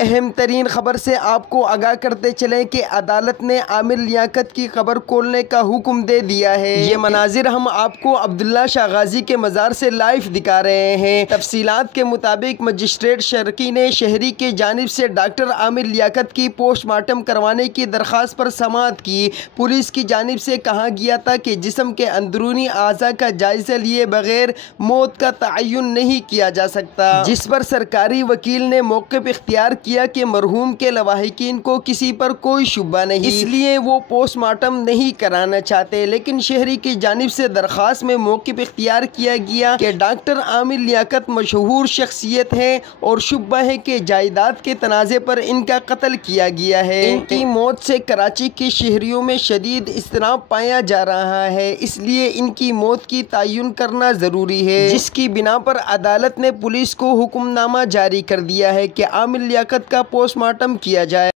अहम तरीन खबर से आपको आगाह करते चलें कि अदालत ने आमिर लियाकत की कब्र खोलने का हुक्म दे दिया है। ये मनाजिर हम आपको अब्दुल्ला शाह गाजी के मज़ार से लाइव दिखा रहे हैं। तफसीलात के मुताबिक मजिस्ट्रेट शर्की ने शहरी के जानिब से डॉक्टर आमिर लियाकत की पोस्टमार्टम करवाने की दरख्वास्त पर समाअत की। पुलिस की जानिब से कहा गया था कि जिस्म के अंदरूनी आज़ा का जायजा लिए बगैर मौत का तयन नहीं किया जा सकता, जिस पर सरकारी वकील ने मौक़िफ़ इख्तियार किया कि मरहूम के लवाहिकीन को किसी पर कोई शुबा नहीं, इसलिए वो पोस्टमार्टम नहीं कराना चाहते। लेकिन शहरी की जानिब से दरख्वास्त में मौक़िफ़ इख्तियार किया गया कि डॉक्टर आमिर लियाकत मशहूर शख्सियत है और शुबा है कि जायदाद के तनाज़े पर इनका कत्ल किया गया है। इनकी मौत से कराची के शहरियों में शदीद इज़्तिराब पाया जा रहा है, इसलिए इनकी मौत की तयन करना ज़रूरी है, जिसकी बिना पर अदालत ने पुलिस को हुक्मनामा जारी कर दिया है कि आमिर लियाकत का पोस्टमार्टम किया जाए।